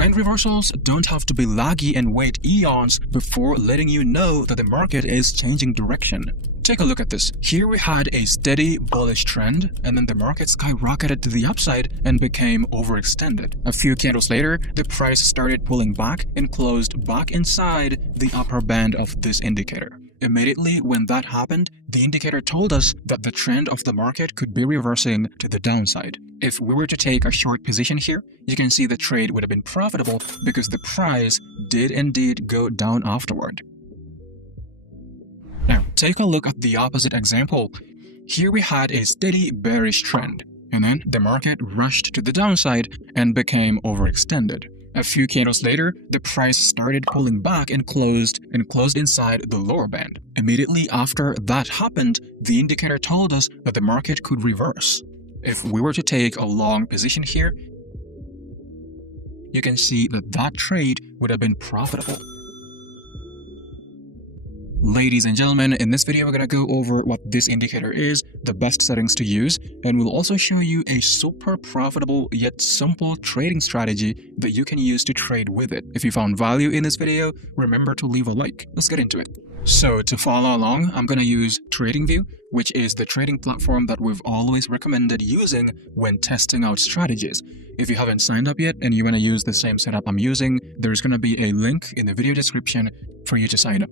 Trend reversals don't have to be laggy and wait eons before letting you know that the market is changing direction. Take a look at this. Here we had a steady bullish trend, and then the market skyrocketed to the upside and became overextended. A few candles later, the price started pulling back and closed back inside the upper band of this indicator. Immediately when that happened, the indicator told us that the trend of the market could be reversing to the downside. If we were to take a short position here, you can see the trade would have been profitable because the price did indeed go down afterward. Now, take a look at the opposite example. Here we had a steady bearish trend, and then the market rushed to the downside and became overextended. A few candles later, the price started pulling back and closed inside the lower band. Immediately after that happened, the indicator told us that the market could reverse. If we were to take a long position here, you can see that that trade would have been profitable. Ladies and gentlemen, in this video we're going to go over what this indicator is, the best settings to use, and we'll also show you a super profitable yet simple trading strategy that you can use to trade with it. If you found value in this video, remember to leave a like. Let's get into it. So to follow along, I'm going to use TradingView, which is the trading platform that we've always recommended using when testing out strategies. If you haven't signed up yet and you want to use the same setup I'm using, there's going to be a link in the video description for you to sign up.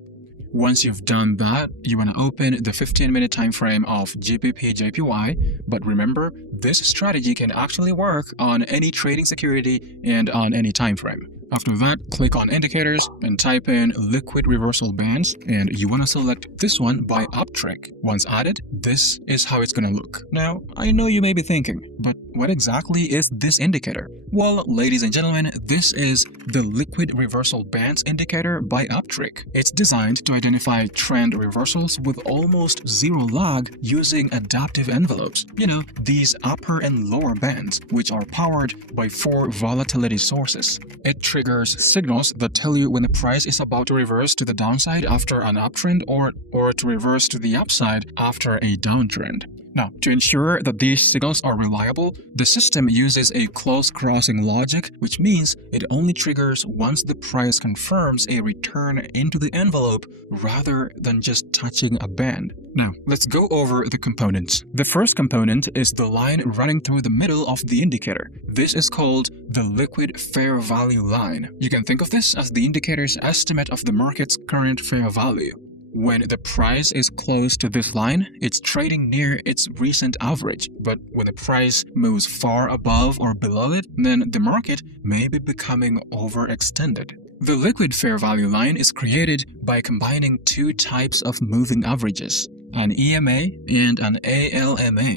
Once you've done that, you want to open the 15-minute time frame of GBP/JPY, but remember, this strategy can actually work on any trading security and on any time frame. After that, click on indicators and type in liquid reversal bands, and you want to select this one by uptrend. Once added, this is how it's going to look. Now, I know you may be thinking, but what exactly is this indicator? Well, ladies and gentlemen, this is the liquid reversal bands indicator by uptrend. It's designed to identify trend reversals with almost zero lag using adaptive envelopes. You know, these upper and lower bands, which are powered by 4 volatility sources. It triggers signals that tell you when the price is about to reverse to the downside after an uptrend or to reverse to the upside after a downtrend. Now, to ensure that these signals are reliable, the system uses a close crossing logic, which means it only triggers once the price confirms a return into the envelope rather than just touching a band. Now, let's go over the components. The first component is the line running through the middle of the indicator. This is called the liquid fair value line. You can think of this as the indicator's estimate of the market's current fair value. When the price is close to this line, it's trading near its recent average, but when the price moves far above or below it, then the market may be becoming overextended. The liquid fair value line is created by combining 2 types of moving averages, an EMA and an ALMA.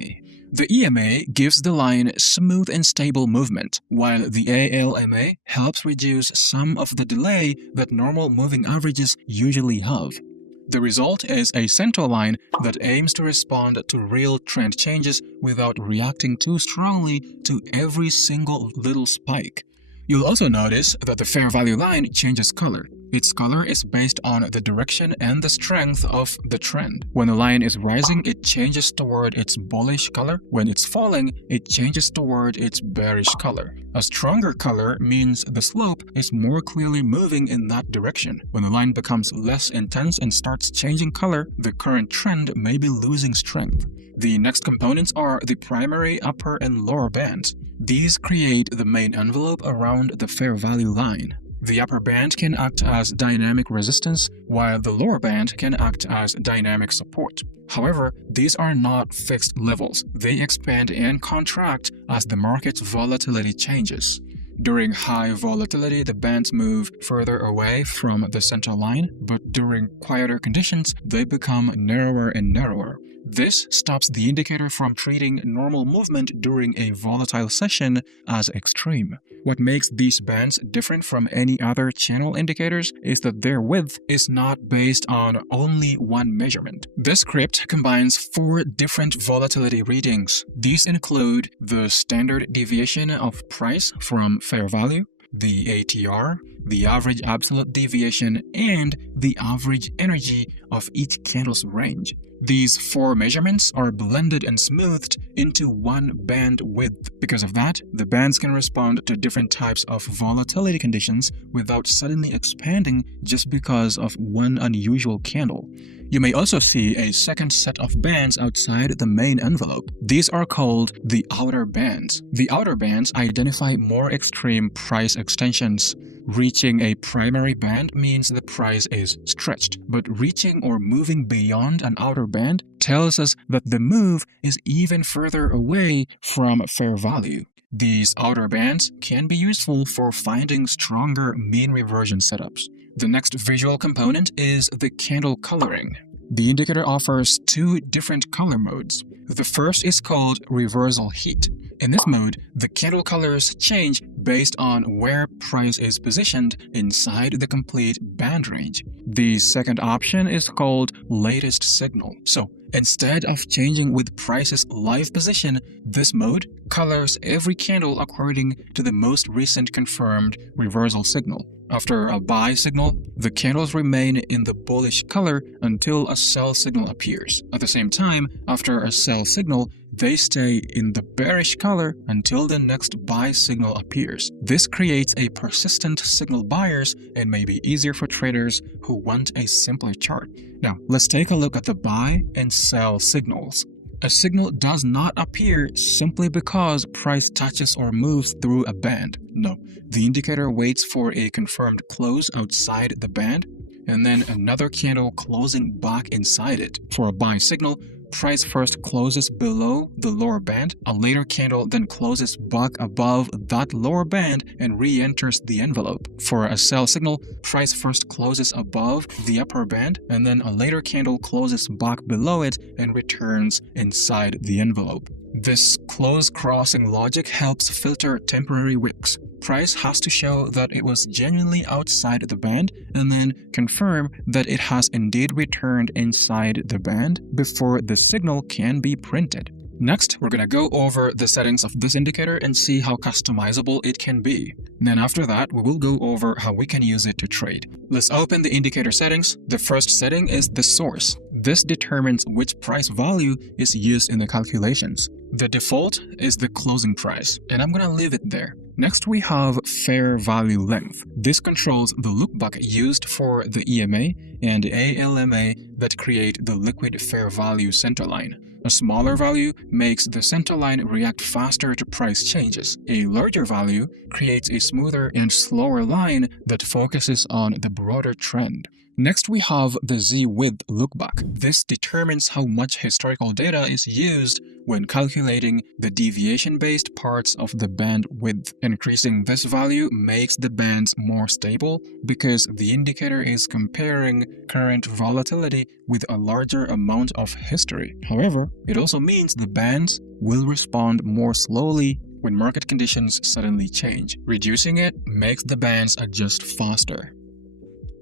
The EMA gives the line smooth and stable movement, while the ALMA helps reduce some of the delay that normal moving averages usually have. The result is a center line that aims to respond to real trend changes without reacting too strongly to every single little spike. You'll also notice that the fair value line changes color. Its color is based on the direction and the strength of the trend. When the line is rising, it changes toward its bullish color. When it's falling, it changes toward its bearish color. A stronger color means the slope is more clearly moving in that direction. When the line becomes less intense and starts changing color, the current trend may be losing strength. The next components are the primary upper and lower bands. These create the main envelope around the fair value line. The upper band can act as dynamic resistance, while the lower band can act as dynamic support. However, these are not fixed levels. They expand and contract as the market's volatility changes. During high volatility, the bands move further away from the center line, but during quieter conditions, they become narrower and narrower. This stops the indicator from treating normal movement during a volatile session as extreme. What makes these bands different from any other channel indicators is that their width is not based on only one measurement. This script combines 4 different volatility readings. These include the standard deviation of price from fair value, the ATR, the average absolute deviation, and the average energy of each candle's range. These 4 measurements are blended and smoothed into one band width. Because of that, the bands can respond to different types of volatility conditions without suddenly expanding just because of one unusual candle. You may also see a second set of bands outside the main envelope. These are called the outer bands. The outer bands identify more extreme price extensions. Reaching a primary band means the price is stretched, but reaching or moving beyond an outer band tells us that the move is even further away from fair value. These outer bands can be useful for finding stronger mean reversion setups. The next visual component is the candle coloring. The indicator offers 2 different color modes. The first is called reversal heat. In this mode, the candle colors change based on where price is positioned inside the complete band range. The second option is called latest signal. So, instead of changing with price's live position, this mode colors every candle according to the most recent confirmed reversal signal. After a buy signal, the candles remain in the bullish color until a sell signal appears. At the same time, after a sell signal, they stay in the bearish color until the next buy signal appears. This creates a persistent signal bias and may be easier for traders who want a simpler chart. Now, let's take a look at the buy and sell signals. A signal does not appear simply because price touches or moves through a band. No, the indicator waits for a confirmed close outside the band and then another candle closing back inside it. For a buy signal, price first closes below the lower band, a later candle then closes back above that lower band and re-enters the envelope. For a sell signal, price first closes above the upper band and then a later candle closes back below it and returns inside the envelope. This close crossing logic helps filter temporary wicks. Price has to show that it was genuinely outside the band and then confirm that it has indeed returned inside the band before the signal can be printed. Next, we're going to go over the settings of this indicator and see how customizable it can be. Then after that, we will go over how we can use it to trade. Let's open the indicator settings. The first setting is the source. This determines which price value is used in the calculations. The default is the closing price, and I'm going to leave it there. Next, we have fair value length. This controls the lookback used for the EMA and ALMA that create the liquid fair value centerline. A smaller value makes the centerline react faster to price changes. A larger value creates a smoother and slower line that focuses on the broader trend. Next, we have the Z-width lookback. This determines how much historical data is used when calculating the deviation-based parts of the band width. Increasing this value makes the bands more stable because the indicator is comparing current volatility with a larger amount of history. However, it also means the bands will respond more slowly when market conditions suddenly change. Reducing it makes the bands adjust faster.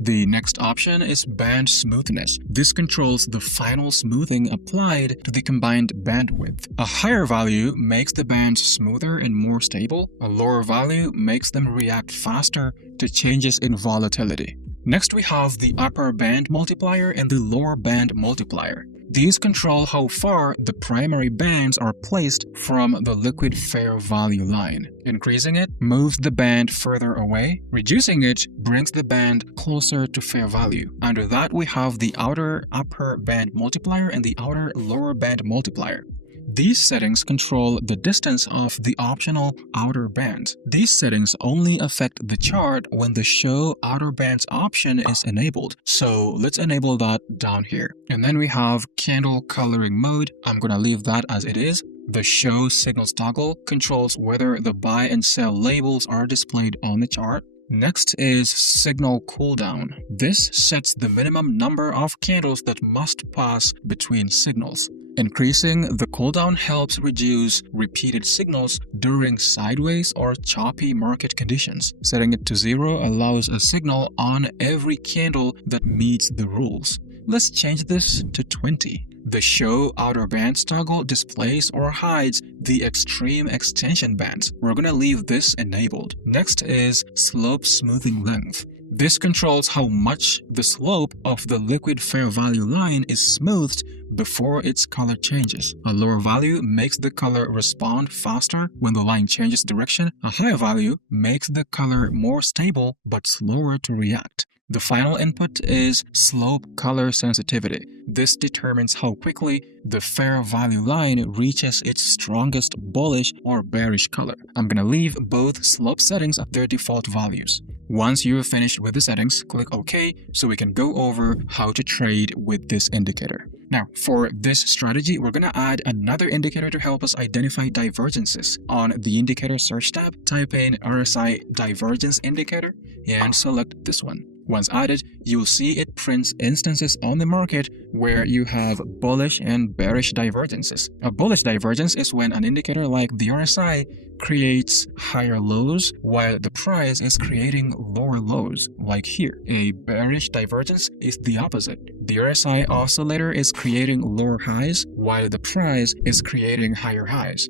The next option is band smoothness. This controls the final smoothing applied to the combined bandwidth. A higher value makes the bands smoother and more stable. A lower value makes them react faster to changes in volatility. Next, we have the upper band multiplier and the lower band multiplier. These control how far the primary bands are placed from the liquid fair value line. Increasing it moves the band further away. Reducing it brings the band closer to fair value. Under that, we have the outer upper band multiplier and the outer lower band multiplier. These settings control the distance of the optional outer bands. These settings only affect the chart when the Show Outer Bands option is enabled. So let's enable that down here. And then we have Candle Coloring Mode. I'm going to leave that as it is. The Show Signals toggle controls whether the buy and sell labels are displayed on the chart. Next is Signal Cooldown. This sets the minimum number of candles that must pass between signals. Increasing the cooldown helps reduce repeated signals during sideways or choppy market conditions. Setting it to 0 allows a signal on every candle that meets the rules. Let's change this to 20. The Show Outer Bands toggle displays or hides the extreme extension bands. We're going to leave this enabled. Next is Slope Smoothing Length. This controls how much the slope of the liquid fair value line is smoothed before its color changes. A lower value makes the color respond faster when the line changes direction. A higher value makes the color more stable but slower to react. The final input is Slope Color Sensitivity. This determines how quickly the fair value line reaches its strongest bullish or bearish color. I'm going to leave both slope settings at their default values. Once you're finished with the settings, click OK so we can go over how to trade with this indicator. Now, for this strategy, we're going to add another indicator to help us identify divergences. On the Indicator Search tab, type in RSI Divergence Indicator and select this one. Once added, you'll see it prints instances on the market where you have bullish and bearish divergences. A bullish divergence is when an indicator like the RSI creates higher lows while the price is creating lower lows, like here. A bearish divergence is the opposite. The RSI oscillator is creating lower highs while the price is creating higher highs,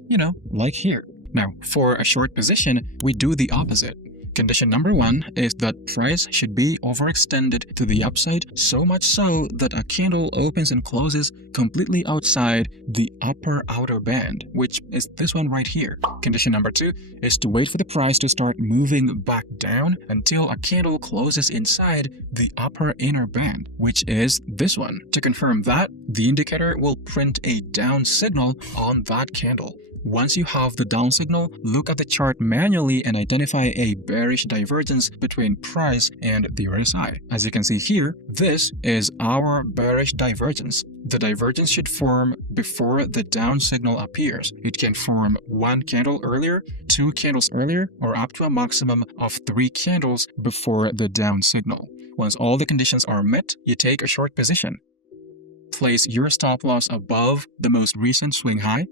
like here. Now, for a short position, we do the opposite. Condition number 1 is that price should be overextended to the upside, so much so that a candle opens and closes completely outside the upper outer band, which is this one right here. Condition number 2 is to wait for the price to start moving back down until a candle closes inside the upper inner band, which is this one. To confirm that, the indicator will print a down signal on that candle. Once you have the down signal, look at the chart manually and identify a bearish divergence between price and the RSI. As you can see here, this is our bearish divergence. The divergence should form before the down signal appears. It can form 1 candle earlier, 2 candles earlier, or up to a maximum of 3 candles before the down signal. Once all the conditions are met, you take a short position. Place your stop loss above the most recent swing high.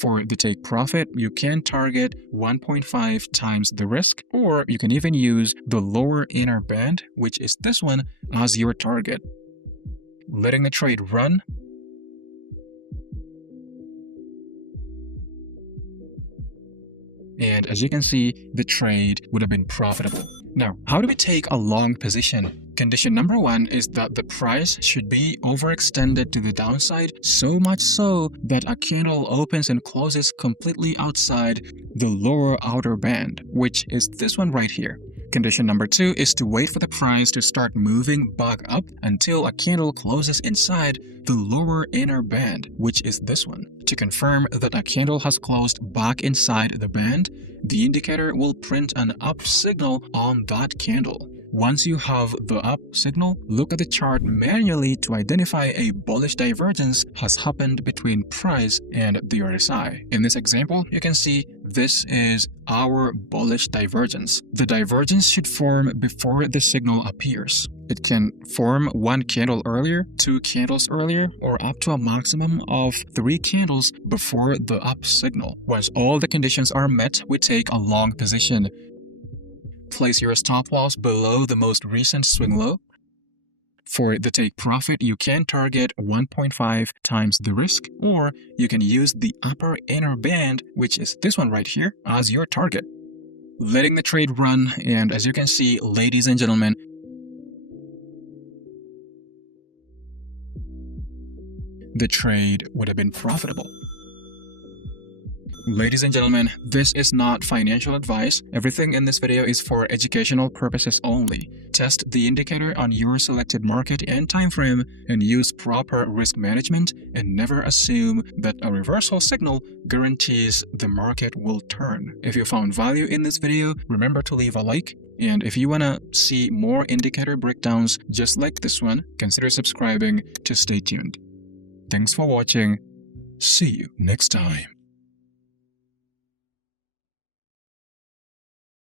For the take profit, you can target 1.5 times the risk, or you can even use the lower inner band, which is this one, as your target. Letting the trade run. And as you can see, the trade would have been profitable. Now, how do we take a long position? Condition number 1 is that the price should be overextended to the downside, so much so that a candle opens and closes completely outside the lower outer band, which is this one right here. Condition number 2 is to wait for the price to start moving back up until a candle closes inside the lower inner band, which is this one. To confirm that a candle has closed back inside the band, the indicator will print an up signal on that candle. Once you have the up signal, look at the chart manually to identify a bullish divergence has happened between price and the RSI. In this example, you can see this is our bullish divergence. The divergence should form before the signal appears. It can form 1 candle earlier, 2 candles earlier, or up to a maximum of 3 candles before the up signal. Once all the conditions are met, we take a long position. Place your stop loss below the most recent swing low. For the take profit, you can target 1.5 times the risk, or you can use the upper inner band, which is this one right here, as your target. Letting the trade run, and as you can see, ladies and gentlemen, the trade would have been profitable. Ladies and gentlemen, this is not financial advice. Everything in this video is for educational purposes only. Test the indicator on your selected market and time frame and use proper risk management, and never assume that a reversal signal guarantees the market will turn. If you found value in this video, remember to leave a like. And if you want to see more indicator breakdowns just like this one, consider subscribing to stay tuned. Thanks for watching. See you next time.